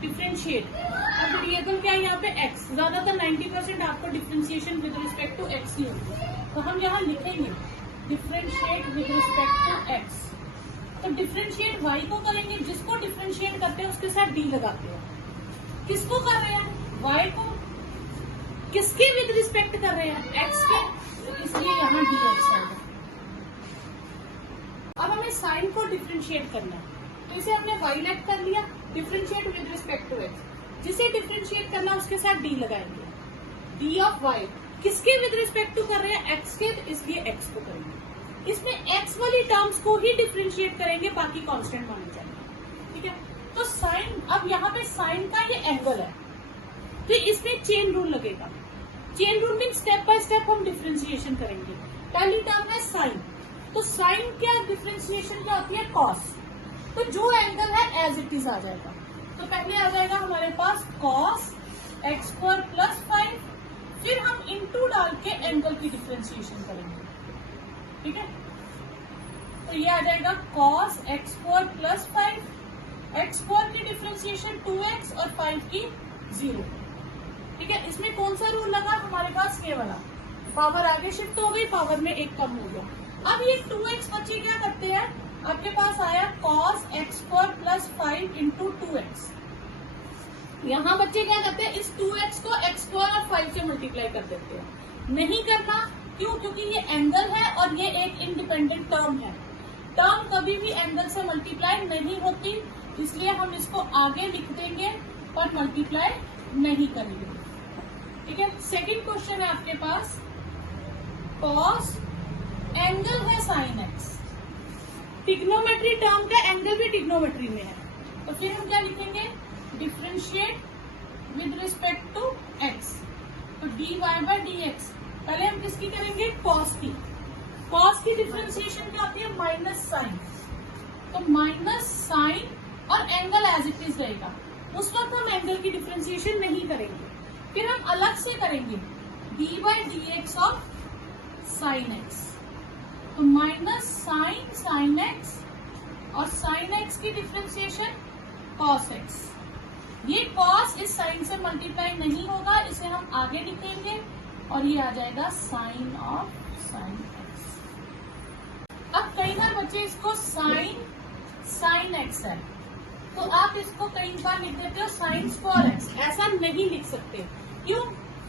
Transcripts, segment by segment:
Differentiate. अब variable क्या है यहाँ पे x, ज्यादातर 90% आपको differentiation with respect to x ही होती है, तो हम यहाँ लिखेंगे differentiate with respect to x। तो डिफ्रेंशिएट y को करेंगे, जिसको डिफ्रेंशिएट करते हैं उसके साथ d लगाते हैं। किसको कर रहे हैं? y को। किसके विद रिस्पेक्ट कर रहे हैं? x के, तो इसलिए यहाँ dx आएगा। अब हमें साइन को डिफ्रेंशिएट करना है, तो इसे हमने y लेट कर लिया, differentiate with respect to x। जिसे डिफ्रेंशिएट करना उसके साथ d लगाएंगे, d ऑफ y। किसके विद रिस्पेक्ट टू कर रहे हैं? x के, तो इसलिए x को करेंगे। इसमें x वाली टर्म्स को ही डिफ्रेंशिएट करेंगे, बाकी कांस्टेंट माने जाएंगे। ठीक है, तो साइन, अब यहाँ पे साइन का ये एंगल है, तो इसमें चेन रूल लगेगा। Chain rule mean step by step हम डिफ्रेंशिएशन करेंगे। पहली टर्म है साइन, तो साइन क्या डिफ्रेंशिएशन क्या होती है? कॉस। तो जो एंगल है एज इट इज आ जाएगा। तो पहले आ जाएगा हमारे पास कॉस एक्स स्क्वायर प्लस 5, फिर हम इनटू डाल के एंगल की डिफ्रेंशिएशन करेंगे। ठीक है, तो ये आ जाएगा cos x square plus 5, x square की डिफ्रेंशिएशन 2x और 5 की 0। ठीक है, इसमें कौन सा रूल लगा हमारे पास? ये वाला। पावर आगे शिफ्ट हो गई, पावर में एक कम हो गया। अब ये 2x बच्चे क्या करते हैं? आपके पास आया cos x square plus 5 into 2x। यहाँ बच्चे क्या करते हैं? इस 2x को x स्क्वायर और 5 से मल्टीप्लाई कर देते हैं। नहीं करना, क्यों? क्योंकि ये एंगल है और ये एक इंडिपेंडेंट टर्म है। टर्म कभी भी एंगल से मल्टीप्लाई नहीं होती, इसलिए हम इसको आगे लिख देंगे पर मल्टीप्लाई नहीं करेंगे। ठीक है, सेकेंड क्वेश्चन है आपके पास, cos एंगल है sin x। टिग्नोमेट्री टर्म का एंगल भी टिग्नोमेट्री में है, तो फिर हम क्या लिखेंगे? Differentiate with respect to x। तो dy बाय dx, पहले हम किसकी करेंगे? cos की। cos की डिफ्रेंशिएशन क्या होती है? Minus sine. तो माइनस साइन और एंगल एज इट इज रहेगा। उस वक्त हम एंगल की डिफ्रेंशिएशन नहीं करेंगे, फिर हम अलग से करेंगे dy by dx of sine x। तो माइनस साइन साइन एक्स और साइन एक्स की डिफ्रेंशिएशन कॉस एक्स। ये कॉस इस साइन से मल्टीप्लाई नहीं होगा, इसे हम आगे लिखेंगे और ये आ जाएगा साइन ऑफ साइन एक्स। अब कई बार बच्चे इसको साइन साइन एक्स है, तो आप इसको कई बार लिख देते हो साइन स्क्वायर एक्स। ऐसा नहीं लिख सकते, क्यों?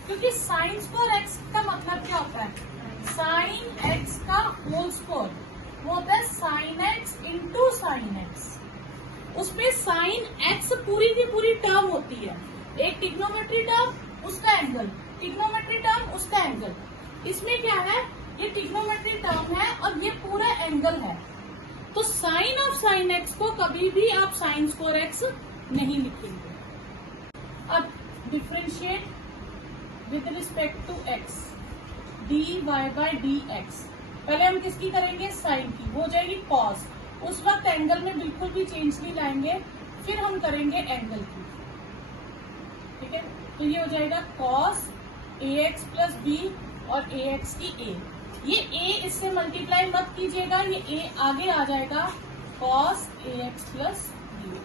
क्योंकि साइन स्क्वायर एक्स का मतलब क्या होता है? साइन एक्स का होल स्क्वायर, वो होता है sine x into sine x. उसमें साइन एक्स पूरी की पूरी टर्म होती है, एक टिग्नोमेट्री टर्म उसका एंगल, टिग्नोमेट्री टर्म उसका एंगल। इसमें क्या है? ये टिग्नोमेट्री टर्म है और ये पूरा एंगल है, तो साइन ऑफ साइन एक्स को कभी भी आप साइन स्क्वायर एक्स नहीं लिखेंगे। अब differentiate with respect to x, dy by dx। पहले हम किसकी करेंगे? साइन की, वो हो जाएगी cos। उस वक्त एंगल में बिल्कुल भी चेंज नहीं लाएंगे, फिर हम करेंगे एंगल की। ठीक है, तो ये हो जाएगा cos ax प्लस b और ax की a। ये a इससे मल्टीप्लाई मत कीजिएगा, ये a आगे आ जाएगा cos ax plus b।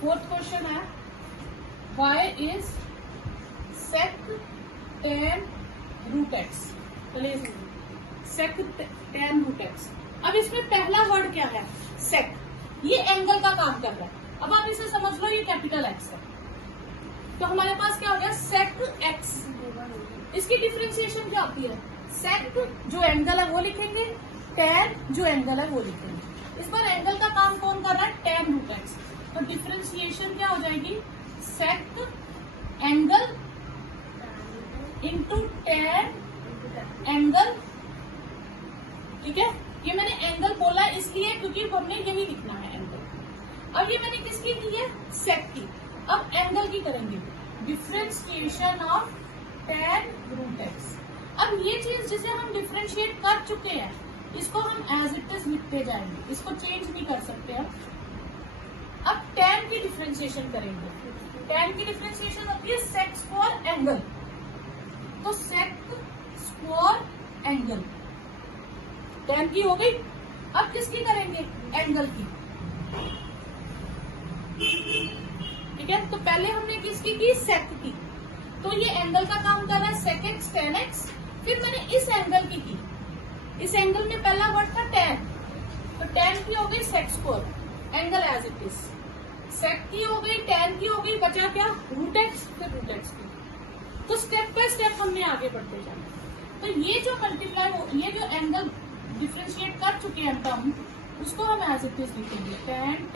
Fourth question है, y is sec tan root x. चलिए, सेक tan रूट एक्स। अब इसमें पहला वर्ड क्या है? सेक। ये एंगल का काम कर रहा है। अब आप इसे समझ लो, ये कैपिटल एक्स है, तो हमारे पास क्या हो गया? सेक एक्स। इसकी डिफ्रेंशिएशन क्या होती है? सेक जो एंगल है वो लिखेंगे, tan जो एंगल है वो लिखेंगे। इस पर एंगल का काम कौन कर रहा है? tan root x. तो डिफ्रेंशिएशन क्या हो जाएगी? Sec angle into tan angle. ठीक है, ये मैंने एंगल बोला इसलिए क्योंकि हमने यही लिखना है एंगल। अब ये मैंने किसकी की है? सेक की। अब एंगल की करेंगे, differentiation of tan root x. अब ये चीज जिसे हम डिफ्रेंशिएट कर चुके हैं, इसको हम एज इट इज लिखते जाएंगे, इसको चेंज नहीं कर सकते हम। अब tan की डिफ्रेंशिएशन करेंगे। tan की डिफ्रेंशिएशन होती है सेक स्क्वायर एंगल, तो सेक स्क्वायर एंगल tan की हो गई। अब किसकी करेंगे? एंगल की। ठीक है, तो पहले हमने किसकी की, सेक की, तो ये एंगल का काम कर रहा है sec x tan x। फिर मैंने इस एंगल की, इस एंगल में पहला वर्ड था tan, तो tan की हो गई sec square, angle as it is, sec की हो गई, tan की हो गई, बचा क्या रूट एक्स, फिर रूट एक्स की। तो स्टेप बाय स्टेप हमने आगे बढ़ते जाना। तो ये जो मल्टीप्लाई हो, ये जो एंगल डिफ्रेंशिएट कर चुके हैं टर्म, उसको हम एज इट इज लिखेंगे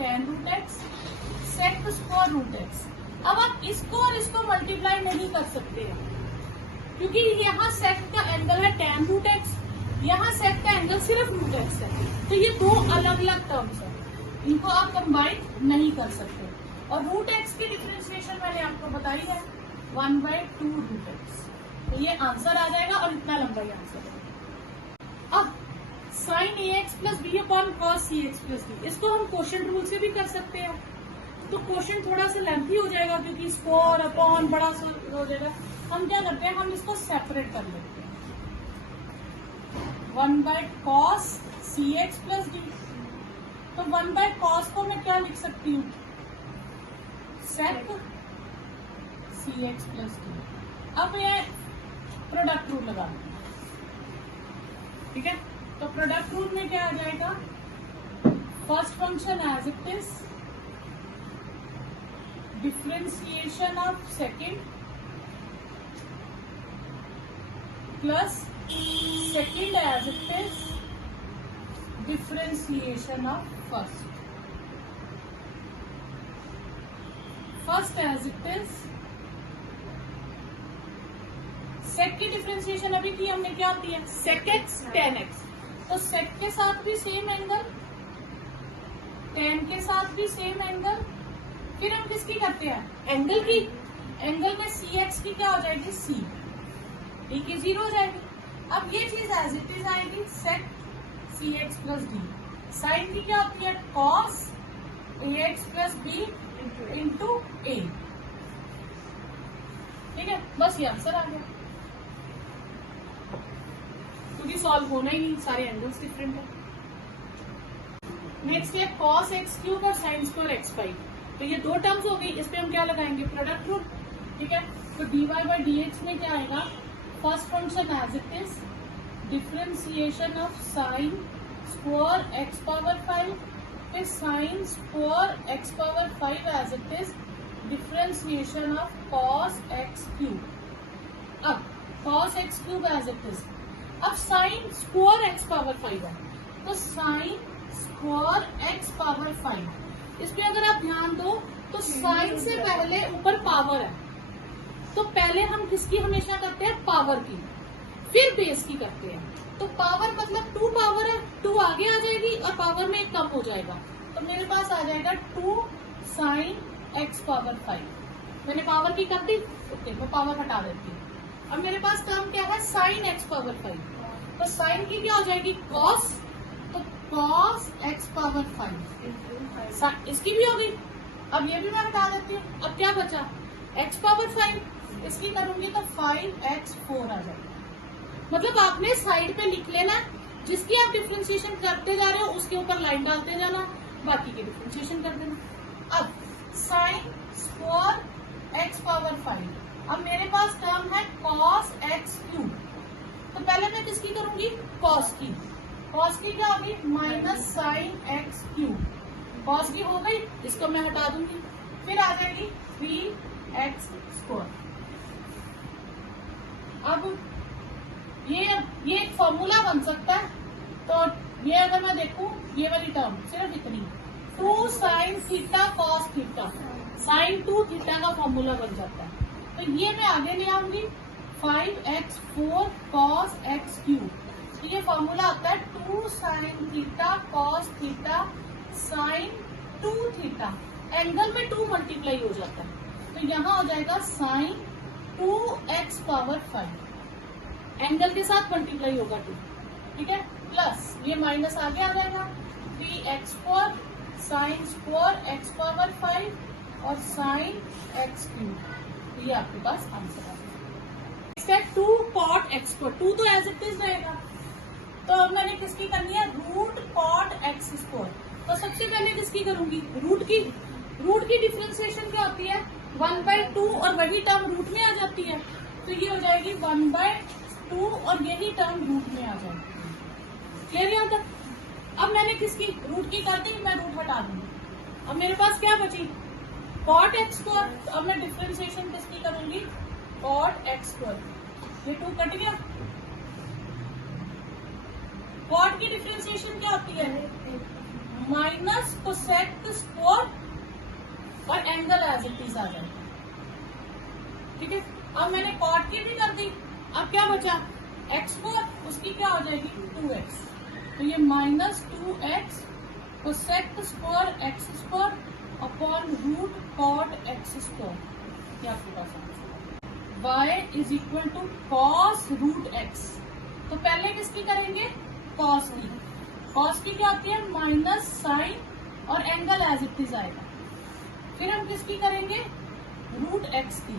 tan root x sec square root x. अब आप इसको और इसको मल्टीप्लाई नहीं कर सकते हैं, क्योंकि यहाँ sec का एंगल है tan रूट एक्स, यहाँ sec का एंगल सिर्फ रूट एक्स है, तो ये दो अलग अलग टर्म्स है, इनको आप कंबाइन नहीं कर सकते। और रूट एक्स की डिफरेंशिएशन मैंने आपको बताई है 1/2 रूट एक्स, तो ये आंसर आ जाएगा और इतना लंबा ही आंसर है। अब sin ax plus B upon cos C X plus D, इसको हम क्वोशिएंट रूल से भी कर सकते हैं, तो क्वेश्चन थोड़ा सा लेंथी हो जाएगा क्योंकि स्क्वायर अपॉन बड़ा सा हो जाएगा। हम क्या करते हैं, हम इसको सेपरेट कर लेते हैं, 1/cos cx प्लस डी। तो 1/cos को मैं क्या लिख सकती हूँ, sec cx प्लस डी। अब ये प्रोडक्ट रूल लगा, ठीक है, तो प्रोडक्ट रूल में क्या आ जाएगा, first function as it is, differentiation of second plus second as it is differentiation of first, first as it is sec की डिफरेंशिएशन अभी की हमने, क्या होती है sec x tan x, तो sec के साथ भी सेम एंगल, tan के साथ भी सेम एंगल, फिर हम किसकी करते हैं एंगल की, एंगल में cx की क्या हो जाएगी c, d की 0 हो जाएगी। अब ये चीज एज इट इज आएगी sec cx plus D, sine की क्या होती है cos ax plus b into a, ठीक है, बस ये आंसर आ गया, क्योंकि सॉल्व होना ही नहीं, सारे एंगल्स डिफरेंट है। नेक्स्ट है cos x क्यूब और sin स्क्वायर x पाई, तो ये दो टर्म्स हो गई, इस पे हम क्या लगाएंगे प्रोडक्ट रूल, ठीक है, तो dy बाई dx में क्या आएगा, first function as it is differentiation of sine square x power 5, फिर sine square x power 5 as it is differentiation of cos x cube. अब cos x cube as it is, अब sine square x power 5 है, तो sign square x power 5, इस पे अगर आप ध्यान दो तो साइन से पहले ऊपर पावर है, तो पहले हम किसकी हमेशा करते हैं पावर की, फिर बेस की करते हैं, तो पावर मतलब 2 पावर है, 2 आगे आ जाएगी और पावर में 1 कम हो जाएगा, तो मेरे पास आ जाएगा 2 साइन x पावर 5, मैंने पावर की कर दी, ओके मैं पावर हटा देती हूँ। अब मेरे पास टर्म क्या है साइन x पावर 5, तो साइन की क्या हो जाएगी cos, तो cos x पावर 5, इसकी भी हो गई, अब ये भी मैं हटा देती हूँ। अब क्या बचा x पावर 5, इसकी करूंगी तो 5x4 आ जाएगा। मतलब आपने साइड पे लिख लेना, जिसकी आप डिफरेंशिएशन करते जा रहे हो उसके ऊपर लाइन डालते जाना, बाकी की डिफरेंशिएशन कर देना। अब साइन स्क्वायर x पावर 5, अब मेरे पास टर्म है cos x क्यूब, तो पहले मैं किसकी करूंगी cos की, cos की क्या होगी minus sine x cube, cos की हो गई, इसको मैं हटा दूंगी, फिर आ जाएगी 3x स्क्वायर। अब ये एक फॉर्मूला बन सकता है, तो ये अगर मैं देखूं ये वाली टर्म सिर्फ इतनी 2 sine theta cos theta, sine 2 theta का फॉर्मूला बन जाता है, तो ये मैं आगे ले आऊंगी 5x4 cos x क्यूब, तो ये फॉर्मूला आता है 2 sine theta cos theta sine 2 theta, angle में 2 मल्टीप्लाई हो जाता है, तो यहाँ हो जाएगा साइन 2x पावर 5, एंगल के साथ मल्टीप्लाई होगा 2, ठीक है, प्लस ये माइनस आगे आ जाएगा 3x4 sign square x power 5 और साइन x क्यूब, तो ये आपके पास आंसर आ जाएगा। 2 cot x स्क्वायर, 2 तो एज इट इज रहेगा, तो अब मैंने किसकी करनी है रूट cot x स्क्वायर, तो सबसे पहले किसकी करूंगी रूट की, रूट की डिफ्रेंसिएशन क्या होती है 1/2 और वही टर्म रूट में आ जाती है, तो ये हो जाएगी 1/2 और यही टर्म रूट में आ जाएगी। क्लियर है तक? अब मैंने किसकी रूट की कर दी, मैं रूट हटा दूंगी। अब मेरे पास क्या बची cot x²। अब मैं डिफ्रेंसिएशन किसकी करूंगी cot x²। ये 2 कट गया। cot की डिफ्रेंसिएशन क्या होती है माइनस कोसेक स्क्वायर और एंगल एज इट इज आ जाएगा। ठीक है, अब मैंने cot की भी कर दी। अब क्या बचा x4, उसकी क्या हो जाएगी 2x, तो ये -2x cosec square x² upon root cot x²। क्या आपके पास y is equal to cos root x। तो पहले किसकी करेंगे cos की। cos की क्या होती है माइनस साइन और एंगल एज इट इज आएगा। फिर हम किसकी करेंगे रूट x की।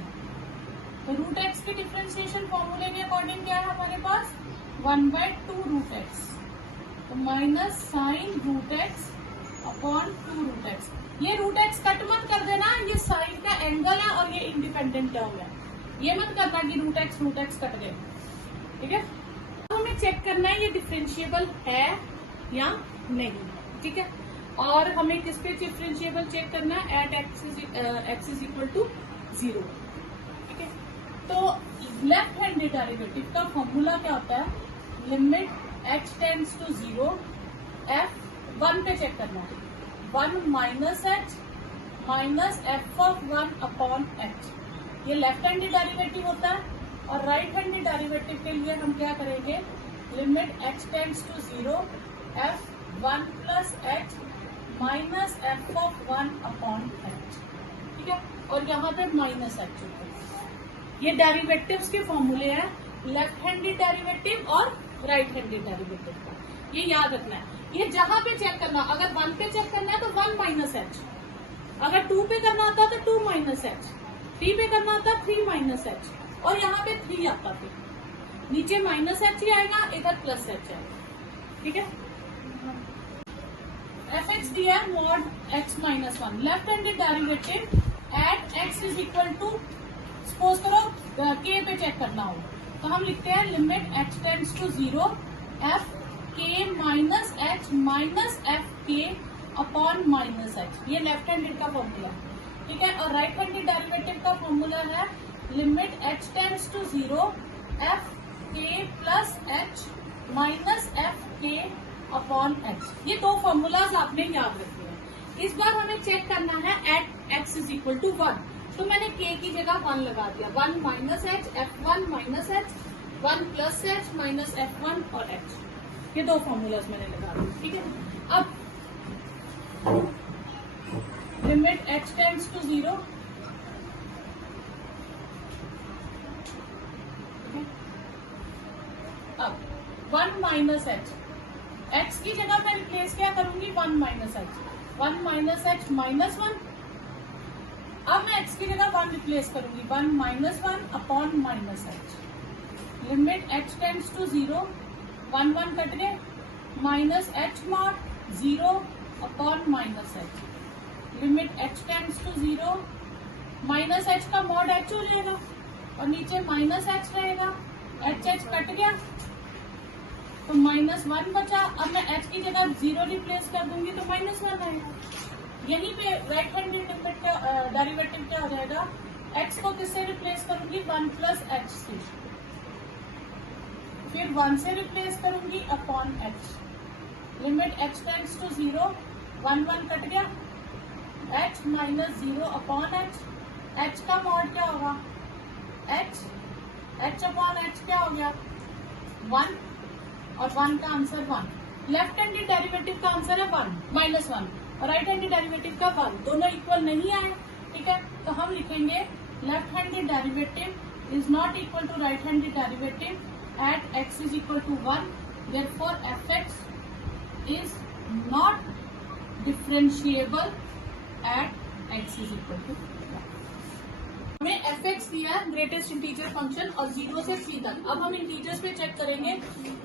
तो रूट x की डिफ्रेंसिएशन फॉर्मूले के अकॉर्डिंग क्या है हमारे पास 1/2 रूट x, तो minus sine root x upon 2 root x। ये रूट x कट मत कर देना, ये साइन का एंगल है और ये इंडिपेंडेंट टर्म है, ये मत करना कि रूट x कट गए। ठीक है, अब हमें चेक करना है ये डिफरेंशिएबल है या नहीं। ठीक है, और हमें किस पे डिफरेंशिएबल चेक करना है at x is equal to 0। ठीक है, तो लेफ्ट हैंडेड डेरिवेटिव का फॉर्मूला क्या होता है limit x tends to 0 f 1 पे चेक करना है 1 minus h minus f of 1 upon h। ये लेफ्ट हैंडेड डेरिवेटिव होता है। और राइट हैंडेड डेरिवेटिव के लिए हम क्या करेंगे limit x tends to 0 f 1 plus h minus f of 1 upon h। ठीक है, और यहाँ पे माइनस h होता है। ये डेरिवेटिव्स के फॉर्मूले हैं लेफ्ट हैंडेड डेरिवेटिव और राइट हैंडेड डेरिवेटिव का, ये याद रखना है। ये जहां पे चेक करना, अगर 1 पे चेक करना है तो 1 माइनस h, अगर 2 पे करना होता तो 2 माइनस h, 3 पे करना होता 3 माइनस h, और यहाँ पे 3 आता फिर नीचे माइनस h ही आएगा, इधर प्लस h आएगा। ठीक है, fx दिया है mod x minus 1। Left handed derivative at x is equal to suppose करो k पे चेक करना हो, तो हम लिखते हैं limit x tends to 0 f k minus h minus f k upon minus h। ये लेफ्ट हैंडेड का फॉर्मूला है। ठीक है, और राइट हैंडेड डेरिवेटिव का फॉर्मूला है limit h tends to 0 f k plus h minus f k upon h। ये 2 formulas आपने याद रखने हैं। इस बार हमें चेक करना है at x is equal to 1, तो मैंने k की जगह 1 लगा दिया 1 minus h f1 minus h 1 plus h minus f1 और h। ये 2 फॉर्मूलाज मैंने लगा दिए। ठीक है, अब लिमिट x टेंड्स टू 0 अब 1 माइनस h, x की जगह मैं रिप्लेस क्या करूंगी 1 minus h, 1 minus h minus 1। अब मैं x की जगह 1 रिप्लेस करूंगी 1 minus 1 upon minus h। Limit x tends to 0 1 1 कट गए minus h mod 0 upon minus h। Limit x tends to 0 minus h का मॉड h हो जाएगा और नीचे माइनस h रहेगा, h कट गया तो -1 बचा। अब मैं h की जगह 0 रिप्लेस कर दूंगी तो -1 आएगा। यहीं पे राइट हैंडेड डेरिवेटिव क्या हो जाएगा x को किससे रिप्लेस करूंगी 1 प्लस h से, फिर 1 से रिप्लेस करूंगी upon h। Limit x tends to 0 1 1 cut गया h minus 0 upon h। h का मॉड क्या होगा h अपॉन h क्या हो गया 1 और 1 का आंसर 1। लेफ्ट हैंडेड डेरिवेटिव का आंसर है 1 माइनस 1 और राइट हैंडेड डेरिवेटिव का 1, दोनों इक्वल नहीं आए। ठीक है, तो हम लिखेंगे left handed derivative is not equal to right handed derivative at x is equal to 1, therefore fx is not differentiable at x is equal to 1। हमें fx दिया है ग्रेटेस्ट इंटीजर फंक्शन और 0 से 3 तक। अब हम इंटीजर्स पे चेक करेंगे,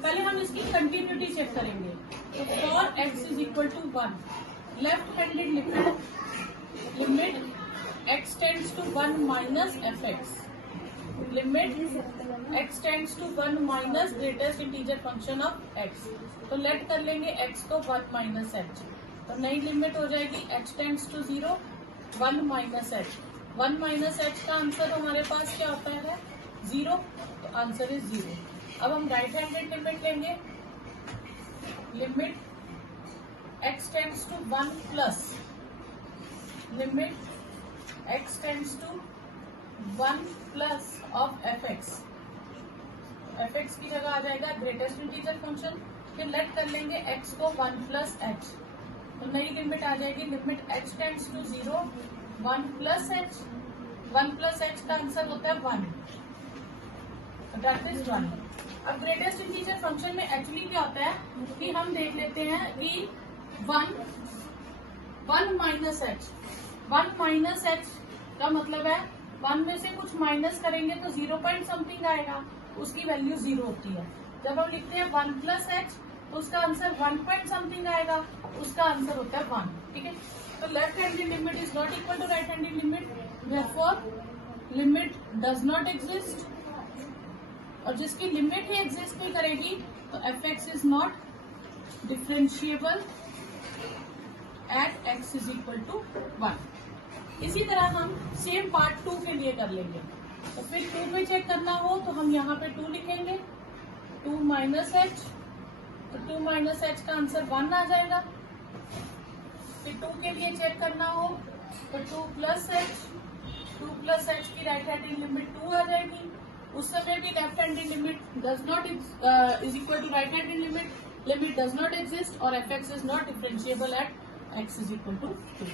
पहले हम इसकी कंटिन्यूटी चेक करेंगे। तो for x is equal to 1 left handed limit limit x tends to 1 minus F X, limit x tends to 1 minus greatest integer function of x। तो लेट कर लेंगे x को 1 माइनस एच, तो नई limit हो जाएगी h tends to 0 1 minus H. 1 minus H का answer हमारे पास क्या होता है 0, तो आंसर इज 0। अब हम राइट हैंडेड लिमिट लेंगे, limit x tends to 1 plus limit x tends to 1 plus of F X की जगह आ जाएगा ग्रेटेस्ट इंटीजर फंक्शन। फिर लेट कर लेंगे x को 1 प्लस एच, तो नई लिमिट आ जाएगी limit x tends to 0 1 plus H. 1 plus H का आंसर होता है 1, दैट इज 1। अब ग्रेटेस्ट इंटीजर फंक्शन में एक्चुअली क्या होता है कि हम देख लेते हैं कि 1 माइनस एच, 1 माइनस एच का मतलब है 1 में से कुछ माइनस करेंगे तो 0 पॉइंट समथिंग आएगा, उसकी वैल्यू 0 होती है। जब हम लिखते हैं 1 प्लस एच तो उसका आंसर 1 पॉइंट समथिंग आएगा, उसका आंसर होता है 1। ठीक है, तो left handed limit is not equal to right handed limit, therefore limit does not exist, और जिसकी लिमिट ही एग्जिस्ट नहीं करेगी तो F X is not differentiable at X is equal to 1। इसी तरह हम सेम पार्ट 2 के लिए कर लेंगे। तो फिर 2 में चेक करना हो तो हम यहाँ पे 2 लिखेंगे, 2 माइनस एच, तो 2 माइनस एच का आंसर 1 आ जाएगा। फिर 2 के लिए चेक करना हो तो 2 प्लस एच की राइट हैंडेड लिमिट 2 आ जाएगी। उस समय भी left handed limit does not is equal to right handed limit, limit does not exist और F X is not differentiable at X is equal to 2।